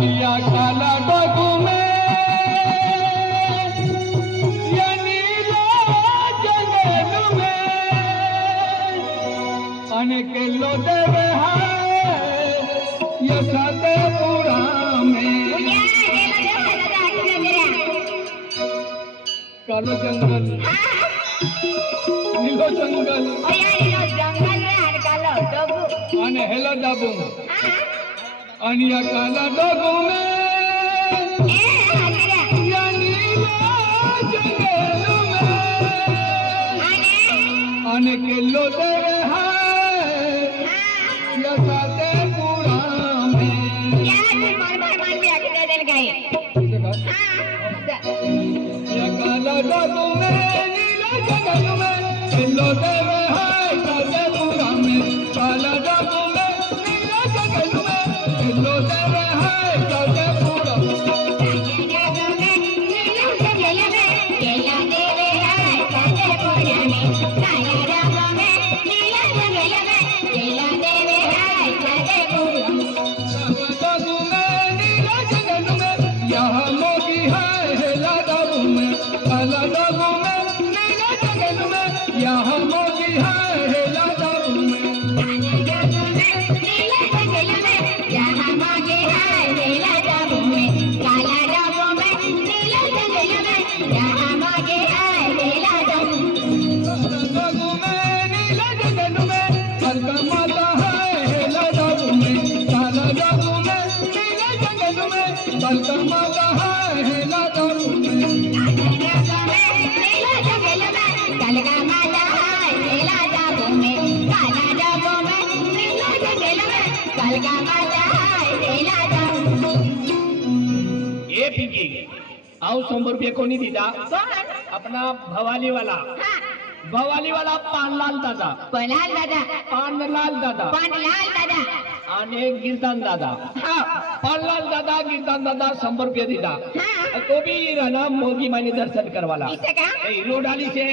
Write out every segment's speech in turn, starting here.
या काला डोगू में या नीला जंगल में अनेक लोदेवे हाय या साते पूरा में कालो जंगल नीलो जंगल અને હેલો ડાબુ અને આ કાલા ડોગુ મે યા નીલા જંગલ મે અને કેલો દેવે હાય યા સાતે પૂરા મે યા કાલા ડોગુ મે નીલા જંગલ મે કેલો દેવે હાય સાતે પૂરા મે કાલા डोगू में नीला जंगल में लो देवे हाय साते पूरा डोगू में नीला जंगल में यहाँ मोगी है हेला डोगू में काला डोगू में नीला जंगल में यहाँ मोगी है हेला डोगू में आओ 100 रुपये कोणी दिला अपना भवाली वाला पानलाल दादा आणि गिरदान दादा पानलाल दादा गिरदान दादा 100 रुपये दिला तो भी रहना मोगी माने दर्शन करवाला रोडाली से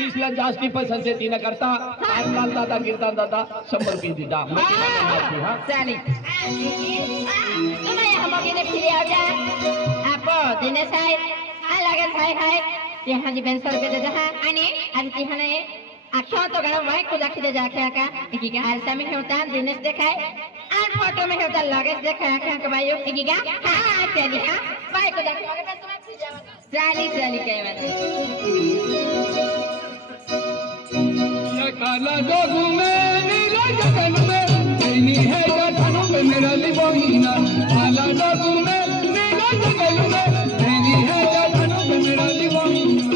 30 ला जास्ती पसंद से तीन करता पानलाल दादा गिरदान दादा 100 रुपये दिला दिने साहेब हा लागेल साहेब यहाँ जी 200 रुपये दे दहा आणि आज तिहाने आख्या तो गरम वाई को दाखिले जाके आका एकीगा आरसा में होता दिनेश देखाय और फोटो में होता लगेज देखाय आका कमायो एकीगा हां चली हां वाई को दाखिले मगर तुम फिर जावा चाली के बात ये काला डोगू में नीला जंगल में नैनी है गठनों में मेरा लिबोहीना काला डोगू में नीला जंगल में नैनी है गठनों में मेरा लिबोहीना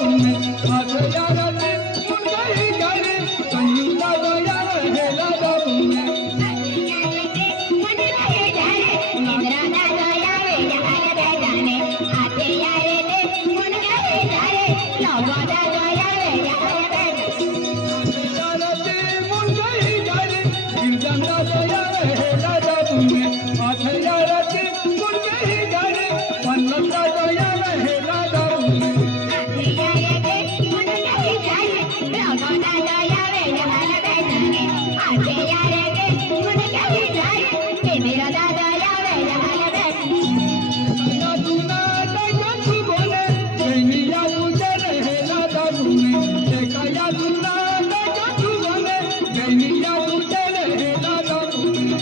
तुम्हें आखे याराचे मुंडई गाणे संयुक्ता गया हेला दा तुम्हें याराचे मुंडई गाणे गिरजंदा गया हेला दा तुम्हें आखे याराचे मुंडई गाणे पन्नता गया हेला दा तुम्हें या तुना दादा तू बोले गैनिया तुझे रहेला दा तुम्हें एका या तुना दादा तू बोले गैनिया तुझे रहेला दा तुम्हें